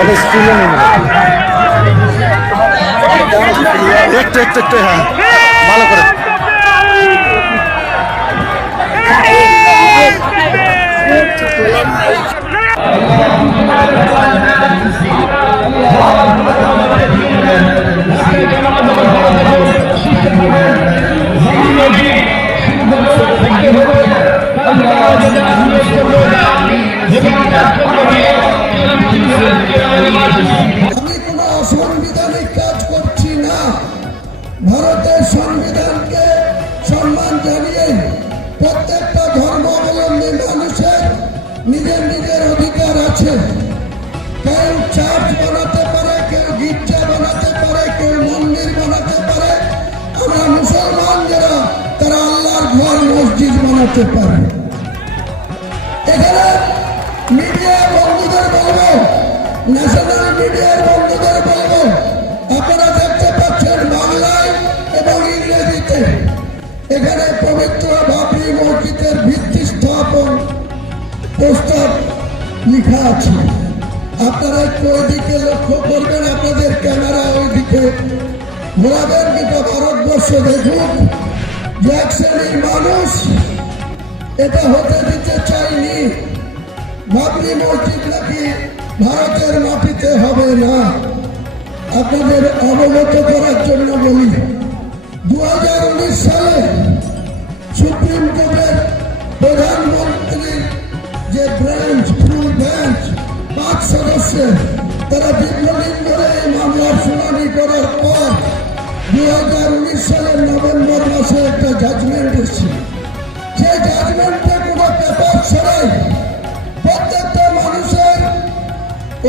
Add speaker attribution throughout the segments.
Speaker 1: এটা স্টিলে একটু একটু হ্যাঁ। ভালো করে।
Speaker 2: অসাংবিধানিক কাজ করছি না। ভারতের সংবিধানকে সম্মান জানিয়ে প্রত্যেকটা ধর্মাবলম্বী মানুষের নিজের নিজের অধিকার আছে। কেউ চার্চ বানাতে পারে, কেউ গির্জা বানাতে পারে, কেউ মন্দির বানাতে পারে। আমরা মুসলমান যারা, তারা আল্লাহর ঘর মসজিদ বানাতে পারে। এখানে মিডিয়া বন্ধুদের বলব ন্যাশনাল মিডিয়ার বন্ধুদের আপনারা দেখতে পাচ্ছেন বাংলায় এবং ইংরেজিতে। এখানে পবিত্র বাবরি মসজিদের ভিত্তি স্থাপন পোস্টার লেখা আছে। আপনারা একটু ওইদিকে লক্ষ্য করবেন, আপনাদের ক্যামেরা ওইদিকে। ঘোরাবেন কিন্তু ভারতবর্ষ দেখুন যে এক মানুষ এটা হতে দিতে চাইনি বাবরি মসজিদ নাকি ভারতের মাটিতে হবে না। আপনাদের অবগত করার জন্য বলি দু হাজার উনিশ সালে সুপ্রিম কোর্টের প্রধানমন্ত্রীর যে ব্রাঞ্চ, ফুল বেঞ্চ পাঁচ সদস্যের, তারা দীর্ঘদিন ধরে এই মামলার শুনানি করার পর দু সালের নভেম্বর মাসে একটা জাজমেন্ট এসেছিল সেই জাজমেন্টে কোনো পেপার ছড়াই প্রত্যেকটা মানুষের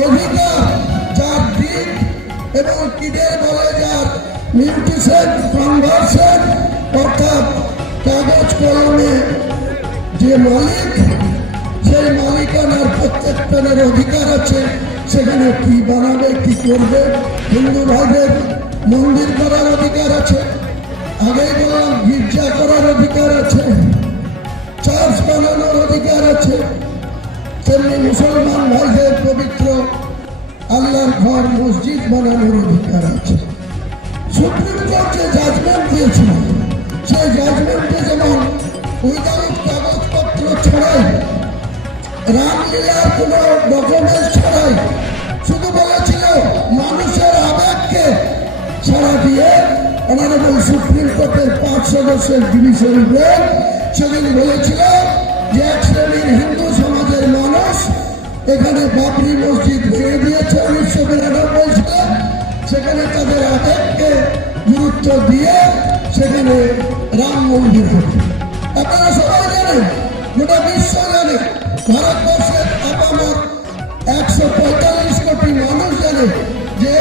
Speaker 2: অধিকার এবং কিদের বলে যার মিউটিশন কনভার্সন অর্থাৎ কাগজ কলমে যে মালিক, সেই মালিকানার প্রত্যেকজনের অধিকার আছে, সেখানে কি বানাবে, কি করবে, হিন্দু ভাইদের মন্দির করার অধিকার আছে আগেই বললাম গির্জা করার অধিকার আছে, চার্চ বানানোর অধিকার আছে, তেমনি মুসলমান ভাইদের পবিত্র আল্লাহর ঘর, মসজিদ বানানোর অধিকার আছে। সুপ্রিম কোর্ট যে জাজমেন্ট দিয়েছিল, সেই জাজমেন্টে যেমন উইদাউট কাগজপত্র ছড়াই রামলীলার কোনো ডকুমেন্ট ছড়াই শুধু বলেছিল, মানুষের আবেগকে ছাড়া দিয়ে অনারেবল সুপ্রিম কোর্টের পাঁচ সদস্যের ডিভিশন বেঞ্চ সেদিন বলেছিল যে এক শ্রেণির হিন্দু এখানে বাবরি মসজিদ ভেঙে দিয়েছে উনিশশো বিরানব্বই সালে। সেখানে তাদের আবেগকে গুরুত্ব দিয়ে সেখানে রাম মন্দির আপনারা সবাই জানেন, গোটা বিশ্ব জানে, ভারতবর্ষের আপামর একশো পঁয়তাল্লিশ কোটি মানুষ জানে যে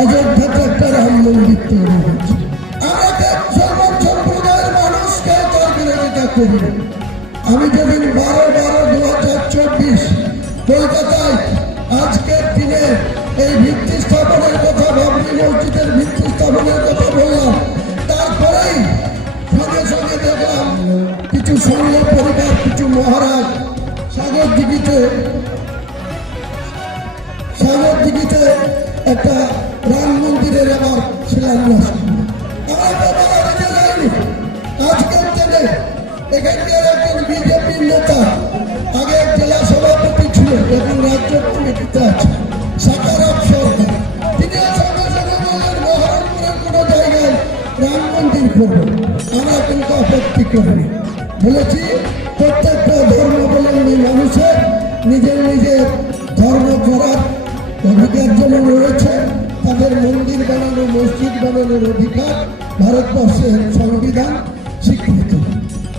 Speaker 2: অযোধ্যাতে একটা রাম মন্দির তৈরি আমরা কেউ মুসলমান সম্প্রদায়ের মানুষকে তার বিরোধিতা করি আমি যেদিন বারো বারো কলকাতায় আজকের দিনে এই ভিত্তি স্থাপনের কথা বাবরি মসজিদের ভিত্তি স্থাপনের কথা বললাম। তারপরেই সঙ্গে সঙ্গে দেখলাম কিছু সংঘ পরিবার, কিছু মহারাজ সাগর দিঘিতে সাগর দিঘিতে একটা রাম মন্দিরের আবার শিলান্যাস। আজকের দিনে এখানকার একজন বিজেপির নেতা আগে আছে। সাকারাম সরকার, তিনি কোনো জায়গায় রাম মন্দির করব। আমরা কিন্তু আপত্তি বলেছি, প্রত্যেকটা ধর্মাবলম্বী মানুষের নিজের নিজের ধর্ম করার অধিকার যেমন রয়েছে, তাদের মন্দির বানানো, মসজিদ বানানোর অধিকার ভারতবর্ষের সংবিধান স্বীকৃত।